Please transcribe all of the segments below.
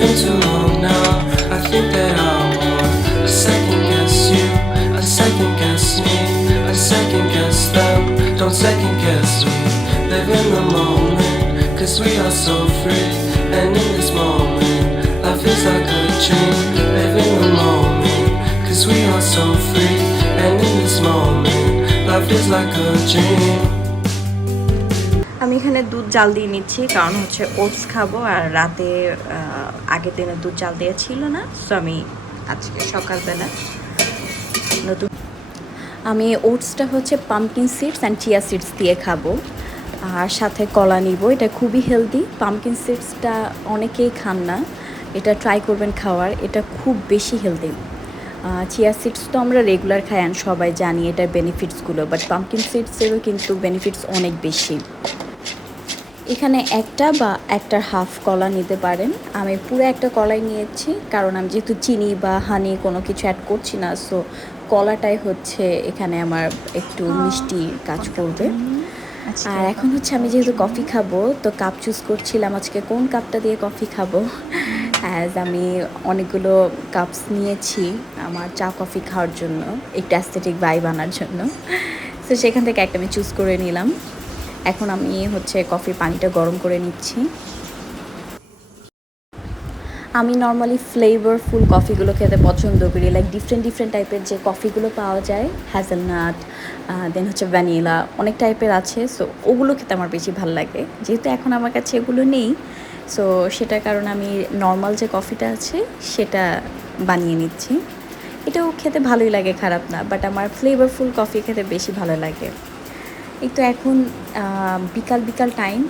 been too long now. I think that I want a second guess you, a second guess me, a second guess them. Don't second guess we live in the moment, cause we are so free. And in this moment, life is like a dream. Live in the moment, cause we are so free. And in this moment, life is like a dream. এখানে দুধ জাল দিয়ে নিচ্ছি, কারণ হচ্ছে oats খাব আর রাতে আগের দিনে দুধ জাল দেওয়া ছিল না সো আমি আজকে সকালবেলা নতুন আমি ওটসটা হচ্ছে pumpkin seeds and chia seeds দিয়ে খাব। আর সাথে কলা নিব, এটা খুবই হেলদি পাম্পকিন সিডসটা অনেকেই খান না, এটা ট্রাই করবেন খাওয়ার, এটা খুব বেশি হেলদি চিয়া সিডস তো আমরা রেগুলার খাই সবাই জানি এটার বেনিফিটসগুলো বাট পাম্পকিন সিডসেরও কিন্তু বেনিফিটস অনেক বেশি। এখানে একটা বা একটার হাফ কলা নিতে পারেন। আমি পুরো একটা কলাই নিয়েছি কারণ আমি যেহেতু চিনি বা হানি কোনো কিছু অ্যাড করছি না সো কলাটাই হচ্ছে এখানে আমার একটু মিষ্টি কাজ করবে। আর এখন হচ্ছে আমি যেহেতু কফি খাব তো কাপ চুজ করছিলাম আজকে কোন কাপটা দিয়ে কফি খাব। অ্যাজ আমি অনেকগুলো কাপস নিয়েছি আমার চা কফি খাওয়ার জন্য একটু অ্যাস্থেটিক ভাইব আনার জন্য। তো সেখান থেকে একটা আমি চুজ করে নিলাম। এখন আমি হচ্ছে কফির পানিটা গরম করে নিচ্ছি। আমি নর্মালি ফ্লেভারফুল কফিগুলো খেতে পছন্দ করি লাইক ডিফারেন্ট ডিফারেন্ট টাইপের যে কফিগুলো পাওয়া যায় হ্যাজেলনাট দেন হচ্ছে ভ্যানিলা অনেক টাইপের আছে সো ওগুলো খেতে আমার বেশি ভালো লাগে। যেহেতু এখন আমার কাছে এগুলো নেই সো সেটার কারণে আমি নর্মাল যে কফিটা আছে, সেটা বানিয়ে নিচ্ছি। এটাও খেতে ভালোই লাগে, খারাপ না বাট আমার ফ্লেভারফুল কফি খেতে বেশি ভালো লাগে। এই তো এখন বিকাল বিকাল টাইম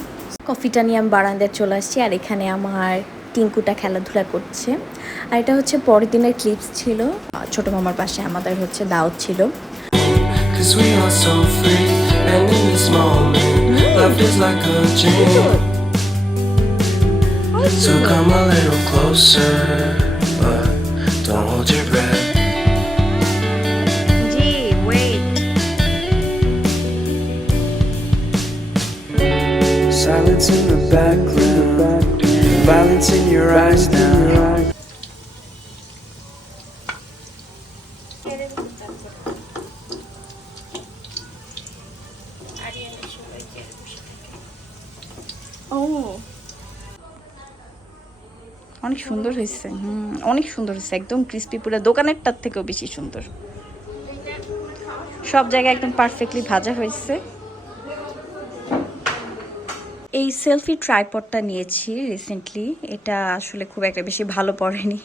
কফিটা নিয়ে আমি বারান্দায় চলে আসছি আর এখানে আমার টিঙ্কুটা খেলাধুলা করছে আর এটা হচ্ছে পরের দিনের ক্লিপস ছিল ছোট মামার পাশে আমাদের হচ্ছে দাওয়াত ছিল. So come a little closer, but don't hold your breath. Silence in the background, violence in your eyes now. ও অনেক সুন্দর হয়েছে। হুম অনেক সুন্দর হয়েছে। একদম ক্রিস্পি পুরো। দোকানেরটার থেকেও বেশি সুন্দর। সব জায়গায় একদম পারফেক্টলি ভাজা হয়েছে। এই সেলফি ট্রাইপডটা নিয়েছি রিসেন্টলি এটা আসলে খুব একটা বেশি ভালো পড়েনি।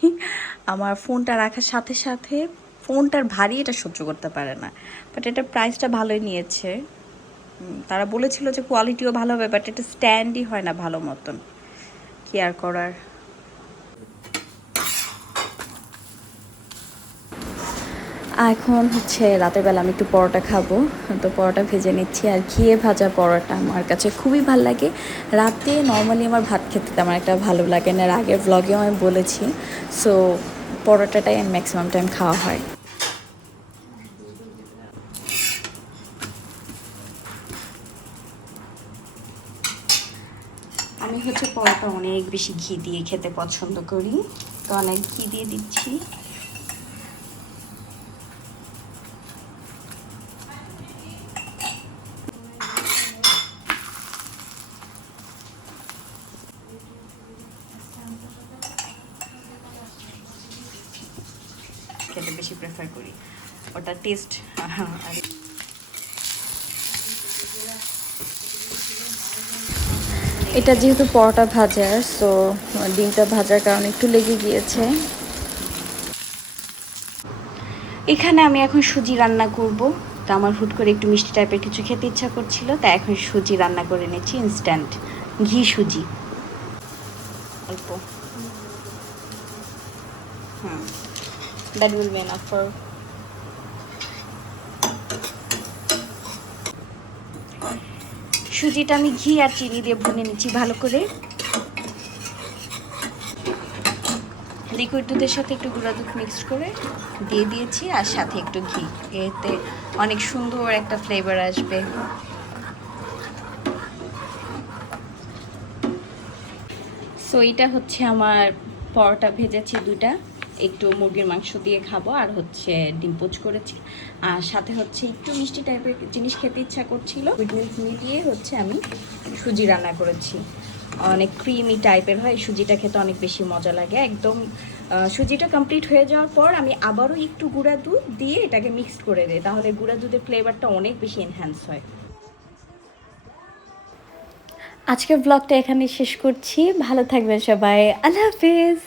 আমার ফোনটা রাখার সাথে সাথে ফোনটার ভারী এটা সহ্য করতে পারে না। বাট এটা প্রাইসটা ভালোই নিয়েছে। তারা বলেছিল যে কোয়ালিটিও ভালো হবে বাট এটা স্ট্যান্ডই হয় না ভালো মতন। কেয়ার করার? এখন হচ্ছে রাতের বেলা আমি একটু পরোটা খাব। তো পরোটা ভেজে নিচ্ছি আর ঘিয়ে ভাজা পরোটা আমার কাছে খুবই ভালো লাগে। রাতে নর্মালি আমার ভাত খেতে তেমন একটা ভালো লাগে না। আগের ভ্লগেও আমি বলেছি। সো পরোটাটাই ম্যাক্সিমাম টাইম খাওয়া হয়। আমি হচ্ছে পরোটা অনেক বেশি ঘি দিয়ে খেতে পছন্দ করি। তো অনেক ঘি দিয়ে দিচ্ছি। খেতে বেশি প্রেফার করি। ওটা টেস্ট আর এটা যেহেতু পরোটা ভাজা সো ডিমটা ভাজার কারণে একটু লেগে গিয়েছে। এখানে আমি এখন সুজি রান্না করব। তো আমার হুট করে একটু মিষ্টি টাইপের কিছু খেতে ইচ্ছা করছিল তাই এখন সুজি রান্না করে নিচ্ছি ইনস্ট্যান্ট ঘি সুজি। অল্প। হুম। That will be enough for সুজিটা আমি ঘি আর চিনি দিয়ে ভুনে নিচ্ছি ভালো করে। লিকুইড দুধের সাথে একটু গুঁড়া দুধ মিক্সড করে দিয়ে দিয়েছি আর সাথে একটু ঘি। এতে অনেক সুন্দর একটা ফ্লেভার আসবে। সো এটা হচ্ছে আমার পরোটা ভেজেছি দুটা একটু মুরগির মাংস দিয়ে খাব, আর হচ্ছে ডিম পোচ করেছি। আর সাথে হচ্ছে একটু মিষ্টি টাইপের জিনিস খেতে ইচ্ছা করছিল। মিলিয়ে হচ্ছে আমি সুজি রান্না করেছি। অনেক ক্রিমি টাইপের হয়, সুজিটা খেতে অনেক বেশি মজা লাগে। একদম সুজিটা কমপ্লিট হয়ে যাওয়ার পর আমি আবারও একটু গুঁড়া দুধ দিয়ে এটাকে মিক্সড করে দিই। তাহলে গুঁড়া দুধের ফ্লেভারটা অনেক বেশি এনহ্যান্স হয়। আজকের ব্লগটা এখানে শেষ করছি। ভালো থাকবেন সবাই। আল্লাহ হাফিজ।